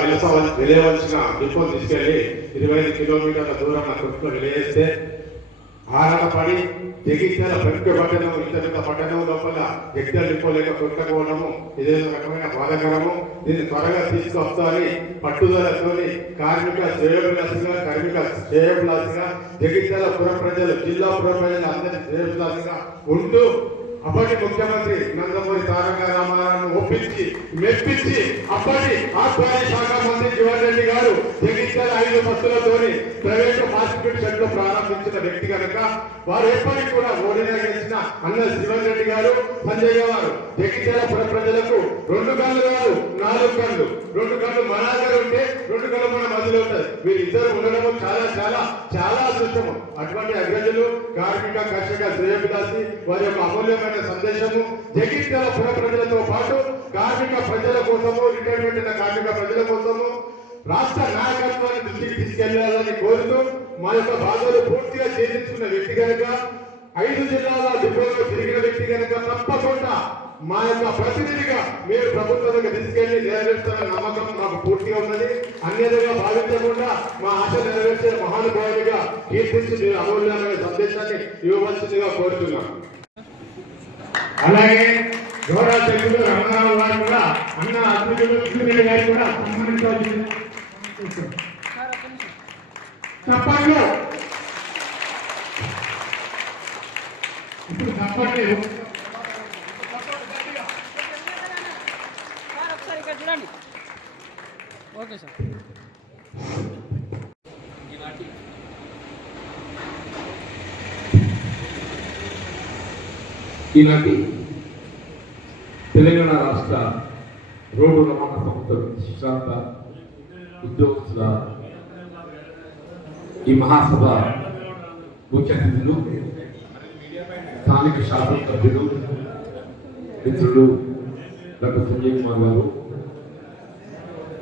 వెలసవల్ వెలేయవలసిన depot తీసుకెళ్ళి ఇరవై ఐదు కిలోమీటర్ల దూరం నా కొట్టులో వెలేస్తే ఆరాట జగిత్యాల పెంకు పట్టణం ఇంత పెద్ద పట్టణం లోపల జగిత్యాల డిపో కొట్టకపోవడము కొట్టుకోవడము రకమైన బాధకరము. దీన్ని త్వరగా తీసుకొస్తామని పట్టుదలతోని కార్మిక శ్రేయోభిలాషిగా కార్మిక శ్రేయోభిలాషిగా జగిత్యాల పుర ప్రజలు జిల్లా పుర ప్రజలు అందరి శ్రేయోభిలాషిగా ఉంటూ అప్పటి ముఖ్యమంత్రి నందమూరి తారక రామారావును ఒప్పించి మెప్పించి అప్పటి ఆత్వారి శాఖ మంత్రి జీవన్ రెడ్డి గారు జగిత్యాల ఐదు బస్సులతోని ప్రైవేట్ హాస్పిటల్ షెడ్లో ప్రారంభించిన వ్యక్తి కనుక వారు ఎప్పటికీ కూడా ఓడినా గెలిచిన అన్న జీవన్ రెడ్డి గారు సంజయ్ గారు జగిత్యాల పుర ప్రజలకు రెండు కళ్ళు కాదు నాలుగు కళ్ళు. రెండు కళ్ళు మన దగ్గర ఉంటే రెండు కళ్ళు మన మధ్యలో ఉంటాయి. వీరిద్దరు ఉండడము చాలా చాలా చాలా అదృష్టము. అటువంటి అగ్రజులు కార్మిక కర్షక శ్రేయభిలాసి వారి యొక్క అమూల్యమైన సందేశము జగిత్యాల పుర ప్రజలతో పాటు కార్మిక ప్రజల కోసము రిటైర్మెంట్ అయిన కార్మిక ప్రజల కోసము రాష్ట్ర నాయకత్వాన్ని దృష్టికి తీసుకెళ్ళాలని కోరుతూ మా యొక్క బాధలు పూర్తిగా ఛేదించుకున్న వ్యక్తి కనుక ఐదు జిల్లాల దిబ్బలో తిరిగిన వ్యక్తి కనుక తప్పకుండా మా యొక్క ప్రతినిధిగా మీరు ప్రభుత్వానికి తీసుకెళ్ళి నెరవేర్చాలన్న నమ్మకం మాకు పూర్తిగా ఉన్నది. అన్యతగా భావించకుండా మా ఆశ నెరవేర్చే మహానుభావుడిగా కీర్తించి మీరు అమూల్యమైన సందేశాన్ని ఇవ్వవలసిందిగా కోరుతున్నాను అలాగే గౌరవ సభ్యులు గారు కూడా అన్న అభివృద్ధి కృష్ణరెడ్డి గారు కూడా సన్మానించవలసింది చెప్పండి. ఇప్పుడు చెప్పండి. Okay sir. ఈనాటి తెలంగాణ రాష్ట్ర రోడ్డు రవాణా సంస్థ విశ్రాంత ఉద్యోగస్తుల ఈ మహాసభ ముఖ్య అతిథులు స్థానిక శాసనసభ్యులు మిత్రులు డాక్టర్ సంజయ్ కుమార్ గారు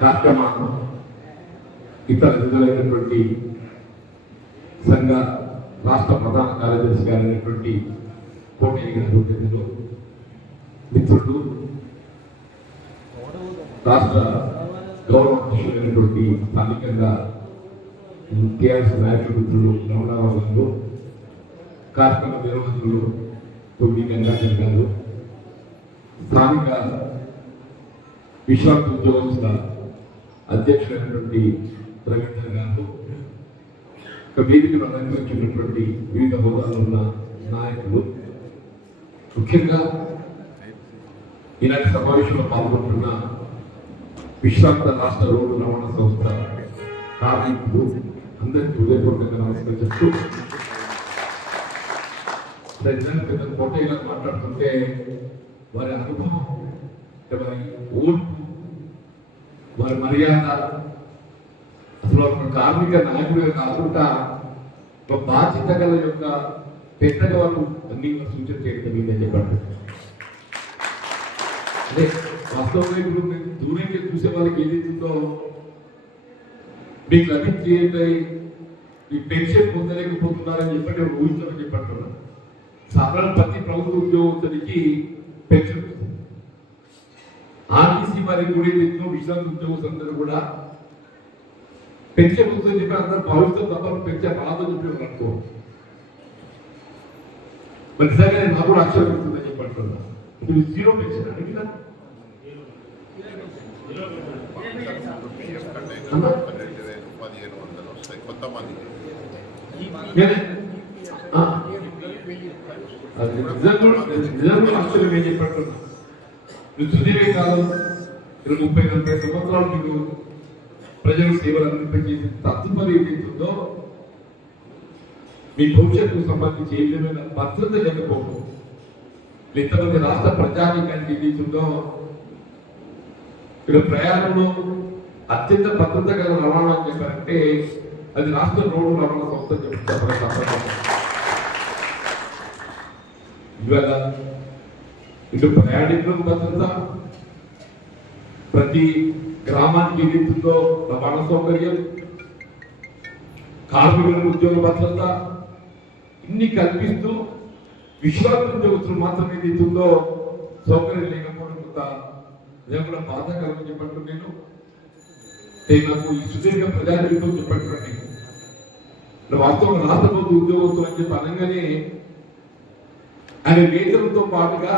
కార్యక్రమ ఇతర విధులైనటువంటి సంఘ రాష్ట్ర ప్రధాన కార్యదర్శి గారైనటువంటి కోటయ్య గారు పెద్దలు మిత్రులు రాష్ట్ర గౌరవ అధ్యక్షులైనటువంటి స్థానికంగా టీఆర్ఎస్ నాయకులు మిత్రులు రమణారావు కార్యక్రమ నిర్వాహకులు తొమ్మిది గంగాధర్ గారు స్థానిక విశ్రాంత ఉద్యోగస్తుల అధ్యక్షులైనటువంటి రవీంద్ర గారు ఒక వేదికను అలంకరించినటువంటి వివిధ హోదాలో ఉన్న నాయకులు ముఖ్యంగా ఈనాటి సమావేశంలో పాల్గొంటున్న విశ్రాంత రాష్ట్ర రోడ్డు రవాణా సంస్థ కార్మికులు అందరికీ హృదయపూర్వకంగా నమస్కరిస్తూ ప్రజలు పెద్ద కోటయ్య గారు మాట్లాడుతుంటే వారి అనుభవం వారి ఓర్పు వారి మర్యాద అసలు ఒక కార్మిక నాయకుడిగా కాకుండా ఒక బాధ్యత గల యొక్క పెద్దగా వాళ్ళు అన్ని సూచన చేయడం జరిగిందని చెప్పండి అదే వాస్తవంగా ఇప్పుడు మీకు దూరంగా చూసే వాళ్ళకి ఏదైతుందో మీకు లభించే మీ పెన్షన్ పొందలేకపోతున్నారని చెప్పండి ఊహించమని చెప్పంటున్నాను సాధారణ ప్రతి ప్రభుత్వ ఉద్యోగస్తుడికి పెన్షన్ ఆర్టీసీ వారికి కూడా ఏదైతుందో విశ్రాంతి ఉద్యోగస్తులందరూ కూడా పెన్షన్ వస్తుందని చెప్పి అందరూ భావిస్తాం తప్ప పెన్షన్ రాదని చెప్పి అనుకోవచ్చు మరి నిజంగా నాకు కూడా అక్షరం వస్తుందని చెప్పి అంటున్నా. ఇప్పుడు జీరో పెన్షన్ అడిగినా? ఆశ్చర్యం ఏం చెప్పంటున్నా నువ్వు కాదు. ఇరవై ముప్పై నలభై సంవత్సరాలు మీకు ప్రజలకు సేవలు అందింపజేసి తత్పరి ఏదైతుందో మీ భవిష్యత్తుకు సంబంధించి ఏ విధమైన భద్రత జరగకపోవడం ఇంతమంది రాష్ట్ర ప్రజానీకానికి ఏదైతుందో ఇక్కడ ప్రయాణంలో అత్యంత భద్రత గల రవాణా అని చెప్పారంటే అది రాష్ట్ర రోడ్డు రవాణా సంస్థ అని ఇవాళ ఇటు ప్రయాణికులకు భద్రత ప్రతి గ్రామానికి ఏదైతుందో రవాణా సౌకర్యం కార్మికులకు ఉద్యోగ భద్రత ఇన్ని కల్పిస్తూ విశ్వాసం ఉద్యోగస్తులు మాత్రం ఏదైతుందో సౌకర్యం లేకపోవడం కొంత నిజంగా కూడా బాధాకరం చెప్పట్టు నేను. నాకు ఈ సుదీర్ఘ ప్రజా జీవితం చెప్పట్టుకోండి వాస్తవం రాష్ట్ర ప్రభుత్వ ఉద్యోగస్తులు అని చెప్పి అనగానే ఆయన వేతనంతో పాటుగా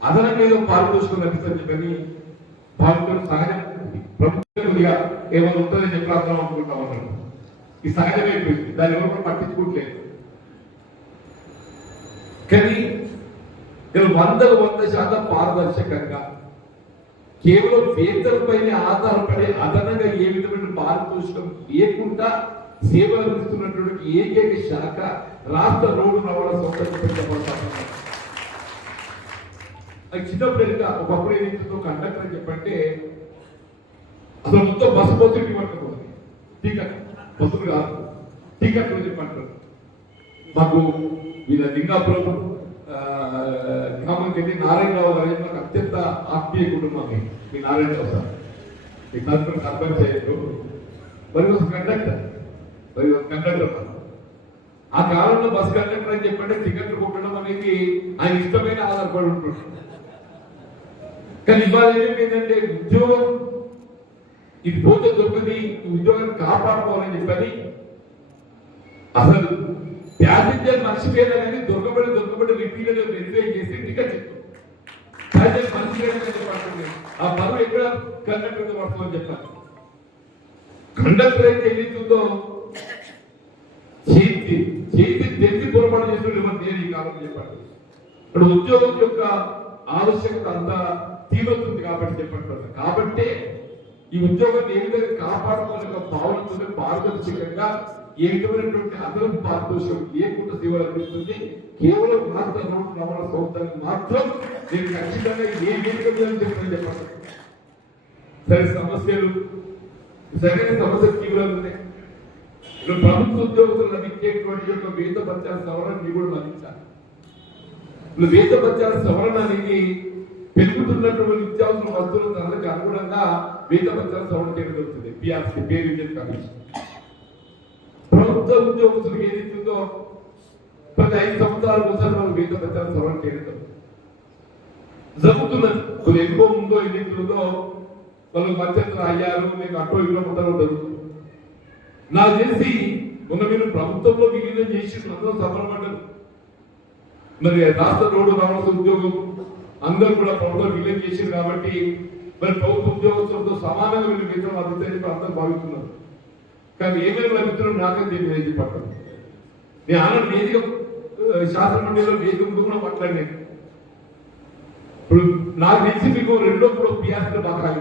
అదనంగా ఏదో పారితోషికం లభిస్తుందని చెప్పని భావించడం సహజం ప్రభుత్వంగా ఏమైనా ఉంటుందని చెప్పి అర్థం అనుకుంటాం అన్నాడు ఈ సహజమైపోయింది. దాన్ని ఎవరు పట్టించుకోవట్లేదు. కానీ నేను వందకు వంద శాతం పారదర్శకంగా కేవలం వేతనపైన ఆధారపడి అదనంగా ఏ విధమైన పారితోషికం లేకుండా సేవలు అందిస్తున్నటువంటి ఏకైక శాఖ రాష్ట్ర రోడ్డు రవాణా సౌకర్యం నాకు చిన్నప్పుడు ఎంత ఒకప్పుడు ఏదైతుందో కండక్టర్ అని చెప్పంటే అసలు మొత్తం బస్సు బస్సు ఇవ్వట్లేదు టికెట్ బస్సులు కాదు. టికెట్ చెప్పంటారు. మాకు వీళ్ళ లింగాపురం ఆ, గ్రామంకి వెళ్ళి నారాయణరావు గారు నాకు అత్యంత ఆత్మీయ కుటుంబం మీ నారాయణరావు సార్. మీ తరఫున సర్పంచ్ అయ్యారు మరి ఒక కండక్టర్ మరి ఒక కండక్టర్ ఆ కాలంలో బస్ కండక్టర్ అని చెప్పంటే టికెట్లు కొట్టడం అనేది ఆయన ఇష్టమైన ఆధారపడి ఉంటుంది. కానీ ఇవాళ ఏంటంటే ఉద్యోగం ఇది పోతే దొరకది ఉద్యోగాన్ని కాపాడుకోవాలని చెప్పని అసలు ప్యాసింజర్ మర్చిపోయినా కానీ దొరకబడి దొరకబడి రిపీట్ వెరిఫై చేసి టికెట్ చెప్తాం ప్యాసింజర్ మర్చిపోయినా చెప్పండి ఆ పనులు ఎక్కడ? కండక్టర్ పడుతుందని చెప్పాలి. కండక్టర్ అయితే ఏదైతుందో చేతి చేతి తెచ్చి పొరపాటు చేసిన నేను ఈ కాలం చెప్పండి ఇక్కడ ఉద్యోగం యొక్క ఆవశ్యకత అంత తీవ్రతుంది కాబట్టి చెప్పండి కాబట్టి ఈ ఉద్యోగాన్ని ఏ విధంగా కాపాడుకోవాలని భావనతో పారదర్శకంగా ఏ విధమైనటువంటి అదనపు పారితోషికం లేకుండా సేవలు అందిస్తుంది? కేవలం రాష్ట్ర రవాణా సంస్థలకు మాత్రం నేను ఖచ్చితంగా ఏ వేదిక మీద చెప్పని చెప్పండి. సరే సమస్యలు. సరైన సమస్య తీవ్రంగా ఉన్నాయి. ప్రభుత్వ ఉద్యోగులు లభించేటువంటి యొక్క వేత పత్యాల సవరణ కూడా లభించాలి. ఇప్పుడు వేత పత్యాల సవరణ అనేది పెరుగుతున్నటువంటి నిత్యావసర వస్తువుల ధరలకు అనుగుణంగా వేత పత్రాల సవరణ చేయడం జరుగుతుంది. పిఆర్సీ పేరు ఇండియన్ కమిషన్ ప్రభుత్వ ఉద్యోగస్తులకు ఏదైతుందో ప్రతి ఐదు సంవత్సరాల ఒకసారి మనం వేత పత్రాల సవరణ చేయడం జరుగుతుంది జరుగుతున్నది కొన్ని ఎక్కువ ఉందో ఏదైతుందో వాళ్ళు మధ్యంతరం అయ్యారు మీకు అటో ఇవ్వడం ఉంటారో జరుగుతుంది నాకు తెలిసి మొన్న మీరు ప్రభుత్వంలో విలీనం చేసి అందరూ సఫలపడ్డారు. మరి రాష్ట్ర రోడ్డు రవాణా ఉద్యోగం అందరూ కూడా ప్రభుత్వం విలీనం చేసింది కాబట్టి మరి ప్రభుత్వ ఉద్యోగస్తులతో సమానంగా మీరు వేతనం అందుతాయని అందరూ భావిస్తున్నారు. కానీ ఏమేమి లభిస్తున్నాం నాకే తెలియదు వేది చెప్పారు నేను ఆనాడు వేదిక ఆ, శాసన మండలిలో వేదిక ముందు కూడా మాట్లాడినాను ఇప్పుడు నాకు తెలిసి మీకు రెండో కూడా పియాసులు బకాయి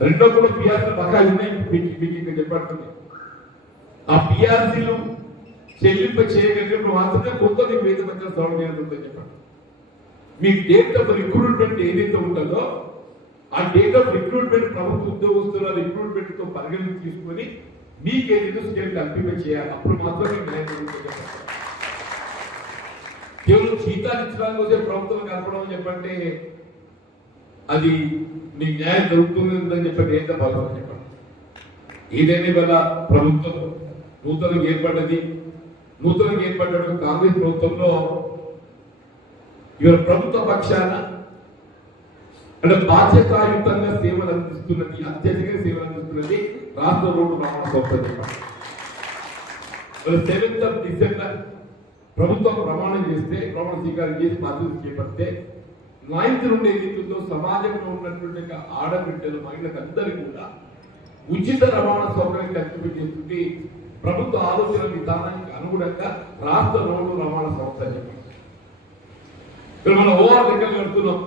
రెండో కూడా పియాసులు బకాయి ఉన్నాయి మీకు మీకు ఇంకా చెప్పండి ఆ పిఆర్సీలు చెల్లింప చేయగలిగినప్పుడు మాత్రమే కొత్త మీకు వేద పత్రం సవరణ చెప్పండి. మీకు డేట్ ఆఫ్ రిక్రూట్మెంట్ ఏదైతే ఉంటుందో ఆ డేట్ ఆఫ్ రిక్రూట్మెంట్ ప్రభుత్వ ఉద్యోగస్తుల రిక్రూట్మెంట్తో పరిగణన తీసుకొని మీకు ఏదైతే స్కేల్ కల్పింప చేయాలి. అప్పుడు మాత్రమే న్యాయం కేవలం జీతాలు ఇచ్చడానికి వచ్చే ప్రభుత్వం కలపడం అని చెప్పంటే అది మీ న్యాయం జరుగుతుందని చెప్పండి ఏదో భావించని చెప్పండి. ఏదైనా వల్ల ప్రభుత్వం నూతనంగా ఏర్పడ్డది. నూతనంగా ఏర్పడ్డ కాంగ్రెస్ ప్రభుత్వంలో ఇవాళ ప్రభుత్వ పక్షాన అంటే బాధ్యతాయుతంగా సేవలు అందిస్తున్నది అత్యధిక సేవలు అందిస్తున్నది రాష్ట్ర రోడ్డు రవాణా సంస్థ సెవెంత్ ఆఫ్ డిసెంబర్ ప్రభుత్వం ప్రమాణం చేస్తే ప్రమాణ స్వీకారం చేసి బాధ్యత చేపడితే నైన్త్ నుండి ఏదైతుందో సమాజంలో ఉన్నటువంటి ఆడబిడ్డలు మహిళలకు అందరికీ కూడా ఉచిత రవాణా సౌకర్యం కల్పించేటువంటి ప్రభుత్వ ఆలోచన విధానానికి అనుగుణంగా రాష్ట్ర రోడ్డు రవాణా సంస్థ చెప్పి ఇక్కడ మనం ఓవర్ దగ్గర కడుతున్నాం.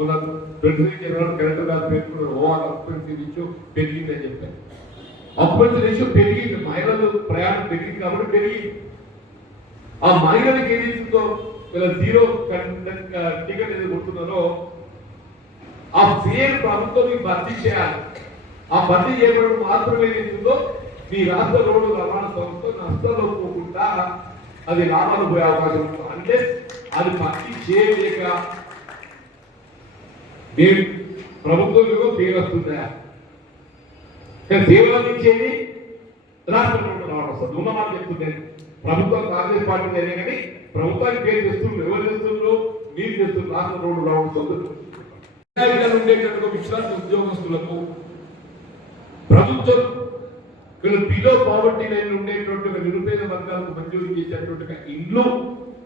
మొన్న ట్వంటీ త్రీ జనవరి కరెంటు కాదు పెట్టుకున్నారు. ఓఆర్ ఆక్యుపెన్సీ రేషియో పెరిగింది అని చెప్పారు. ఆక్యుపెన్సీ రేషియో పెరిగింది. మహిళలు ప్రయాణం పెరిగింది కాబట్టి పెరిగింది. ఆ మహిళలకు ఏదైతుందో ఇలా జీరో టికెట్ ఏది కొడుతున్నారో ఆ ఫేర్ ప్రభుత్వం మీకు భర్తీ చేయాలి. ఆ భర్తీ చేయబడి మాత్రమే ఏదైతుందో మీ రాష్ట్ర రోడ్డు రవాణా సంస్థ నష్టంలో పోకుండా అది లాభాలు పోయే అవకాశం ఉంటుంది అంటే అది భర్తీ చేయలేక మీరు ప్రభుత్వం పేరు వస్తుందా సేవలు అందించేది రాష్ట్ర ప్రభుత్వం రావడం వస్తుంది. ఉన్న మాట చెప్తున్నాను ప్రభుత్వం కాంగ్రెస్ పార్టీ నేనే కానీ ప్రభుత్వానికి పేరు చేస్తున్నారు ఎవరు చేస్తున్నారు మీరు చేస్తున్నారు రాష్ట్ర ప్రభుత్వం రావడం వస్తుంది. ఉండేటటువంటి విశ్రాంతి ఉద్యోగస్తులకు ప్రభుత్వం ఇక్కడ బిలో పావర్టీ లైన్ ఉండేటువంటి నిరుపేద వర్గాలకు మంజూరు చేసేటువంటి ఇండ్లు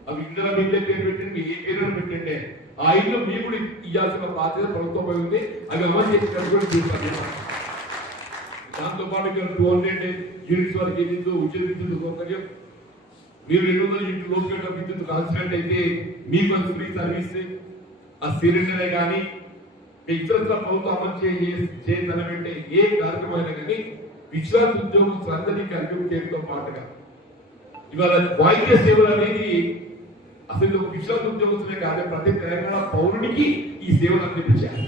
అవి ఇండ్ల మీదే పేరు పెట్టండి ఏ పేరు పెట్టండి. ఆ ఇల్లు మీకు కూడా ఇవ్వాల్సిన బాధ్యత ప్రభుత్వంపై ఉంది. అవి అమలు చేసినట్టు కూడా చూసాను దాంతో పాటు ఇక్కడ టూ హండ్రెడ్ యూనిట్స్ వరకు ఏదైతే ఉచిత విద్యుత్ సౌకర్యం. మీరు రెండు వందల ఇంటి లోపల విద్యుత్ కాల్చినట్టయితే మీకు అది ఫ్రీ సర్వీస్. ఆ సిలిండరే కానీ మీ ఇతరత్ర ప్రభుత్వం అమలు చేయ చేయాలంటే ఏ కార్యక్రమం అయినా కానీ విశ్వాస అందరినీ కలిపి చేయడంతో పాటుగా. ఇవాళ వైద్య సేవలు అనేది అసలు ఒక విశ్వాస ఉద్యోగస్తులే కాదు ప్రతి తెలంగాణ పౌరుడికి ఈ సేవలు అందించారు.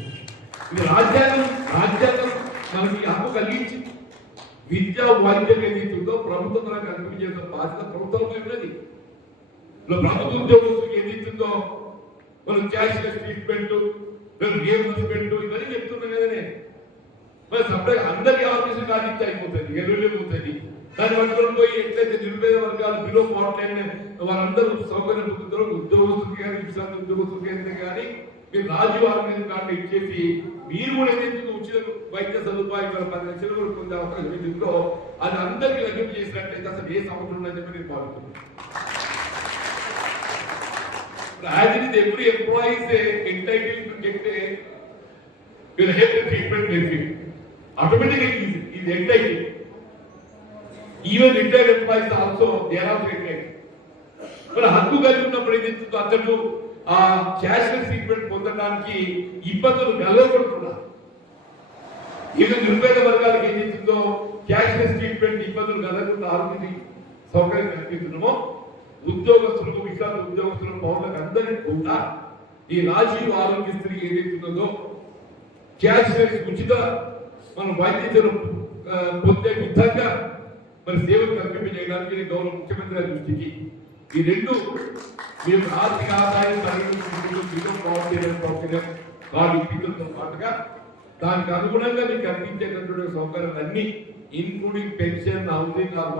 ఇది రాజ్యాంగం రాజ్యాంగం మనకి హక్కు కలిగించి విద్య వైద్యం ఏదైతుందో ప్రభుత్వం మనకు కల్పించేసిన బాధ్యత ప్రభుత్వంపై ఉన్నది. ప్రభుత్వ ఉద్యోగస్తులకు ఏదైతుందో మనం క్యాష్లెస్ ట్రీట్మెంట్ మనం రియంబర్స్మెంట్ ఇవన్నీ చెప్తున్నాం కదనే. మరి సపరేట్ అందరికీ ఆఫీసు కార్డు ఇచ్చి అయిపోతుంది. ఎదురు దాన్ని పట్టుకొని పోయి ఎట్లయితే నిరుపేద వర్గాలు బిలో ఫార్టీ వారందరూ సౌకర్యం పొందుతారో ఉద్యోగస్తులకి కానీ విశ్రాంతి ఉద్యోగస్తులకి అయితే కానీ మీరు రాజీవ్ మీద కార్డు ఇచ్చేసి మీరు కూడా ఏదైతే ఉచిత వైద్య సదుపాయాలు పది లక్షలు కూడా పొందే అవకాశం ఏదైతుందో అది అందరికీ లభ్యం చేసినట్టయితే అసలు ఏ సమస్య ఉందని చెప్పి నేను భావిస్తున్నాను As it is, every employee is entitled to get a, will have a treatment benefit. Automatically, he is entitled. Even retired employees also they are also మరి హక్కు కలిగి ఉన్నప్పుడు ఏదైతుందో అతడు ఆ క్యాష్లెస్ ట్రీట్మెంట్ పొందడానికి ఇబ్బందులు కలగబడుతున్నారు ఈవెన్ నిరుపేద వర్గాలకు ఏదైతుందో క్యాష్లెస్ ట్రీట్మెంట్ ఇబ్బందులు కలగకుండా ఆరోగ్య సౌకర్యం కల్పిస్తున్నామో? ఉద్యోగస్తులకు విశాల ఉద్యోగస్తులకు పౌరులకు అందరికీ కూడా ఈ రాజీవ్ ఆరోగ్యశ్రీ ఏదైతుందో క్యాష్లెస్ ఉచిత మనం వైద్య పొందే విధంగా మరి సేవలు కల్పించడానికి గౌరవ ముఖ్యమంత్రి దృష్టికి ఈ రెండు మీరు ఆర్థిక ఆదాయం తరలించుకుంటూ బిలో సౌకర్యం కార్డు ఇప్పించడంతో పాటుగా దానికి అనుగుణంగా మీకు అందించేటటువంటి సౌకర్యాలన్నీ ఇన్క్లూడింగ్ పెన్షన్ హౌసింగ్ ఆర్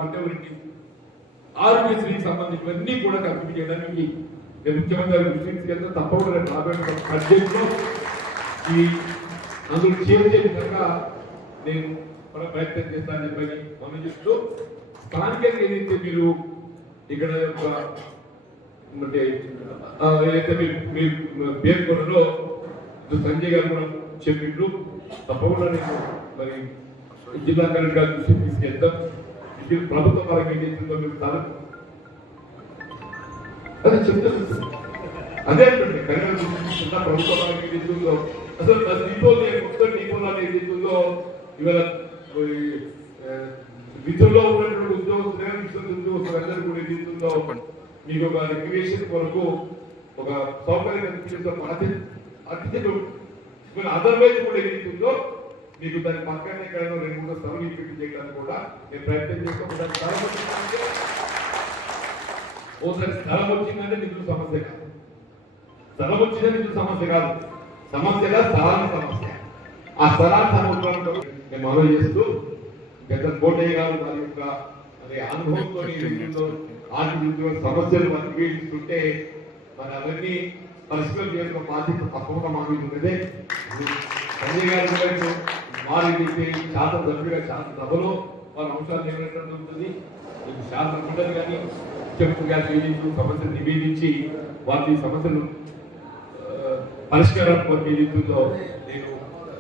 ఆరోగ్యశ్రీకి సంబంధించినవన్నీ కూడా కల్పించడానికి నేను ముఖ్యమంత్రి దృష్టికి తీసుకెళ్తే తప్పకుండా రేపు రాబోయే ఈ అందులో చేసే విధంగా నేను మన ప్రయత్నం చేస్తానని చెప్పని మనం చూస్తూ స్థానికంగా ఏదైతే మీరు ఇక్కడ యొక్క అంటే ఏదైతే మీరు మీరు పేర్కొనలో సంజయ్ గారు మనం చెప్పిట్లు తప్పకుండా నేను మరి జిల్లా కలెక్టర్ గారి దృష్టికి తీసుకెళ్తాం. ఇది ప్రభుత్వ పరంగా ఏం చేస్తుందో మీరు తల అదే చెప్తాను. అదే అంటుంది కన్నడ ప్రభుత్వ పరంగా ఏం చేస్తుందో. అసలు ఆ డిపోలో కొత్త డిపోలో ఏం చేస్తుందో ఇవాళ విధుల్లో ఉన్నటువంటి ఉద్యోగస్తులు కానీ ఉద్యోగస్తులు అందరూ కూడా జీవితంలో మీకు ఒక రిక్రియేషన్ కొరకు ఒక సౌకర్యం కల్పించడంతో పాటు అతిథులు అదర్వైజ్ కూడా ఏదైతుందో మీకు దాని పక్కనే ఇక్కడ రెండు మూడు స్థలం ఇంప్లిమెంట్ చేయడానికి కూడా నేను ప్రయత్నం చేస్తాను దాని స్థలం వచ్చిందంటే ఓసారి స్థలం వచ్చిందంటే నిధుల సమస్య కాదు. స్థలం వచ్చిందంటే నిధుల సమస్య కాదు. సమస్యగా స్థలాన్ని సమస్య. ఆ స్థలాన్ని సమస్య నేను మనవి చేస్తూ గత కోటయ్య గారు వారి యొక్క అదే అనుభవంతో ఆర్థిక సమస్యలు మనకి వేధిస్తుంటే మరి అవన్నీ పరిష్కారం చేసిన బాధ్యత తప్పకుండా మా మీద ఉన్నదే. సంజయ్ గారు కూడా ఇప్పుడు వారు ఏదైతే శాసన సభ్యుడిగా శాసన సభలో వారి అంశాలు ఏమైనట్టు ఉంటుంది? మీకు శాతం ఉండదు కానీ ముఖ్యమంత్రి గారు ఏదైతే సమస్యలు నివేదించి వారి సమస్యలు పరిష్కారం కొరకు నేను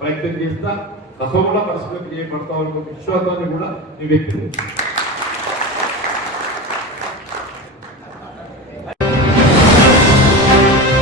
ప్రయత్నం చేస్తా. తప్పకుండా పరిష్కారం చేయబడతా ఉన్న విశ్వాసాన్ని కూడా నేను వ్యక్తం చేస్తాను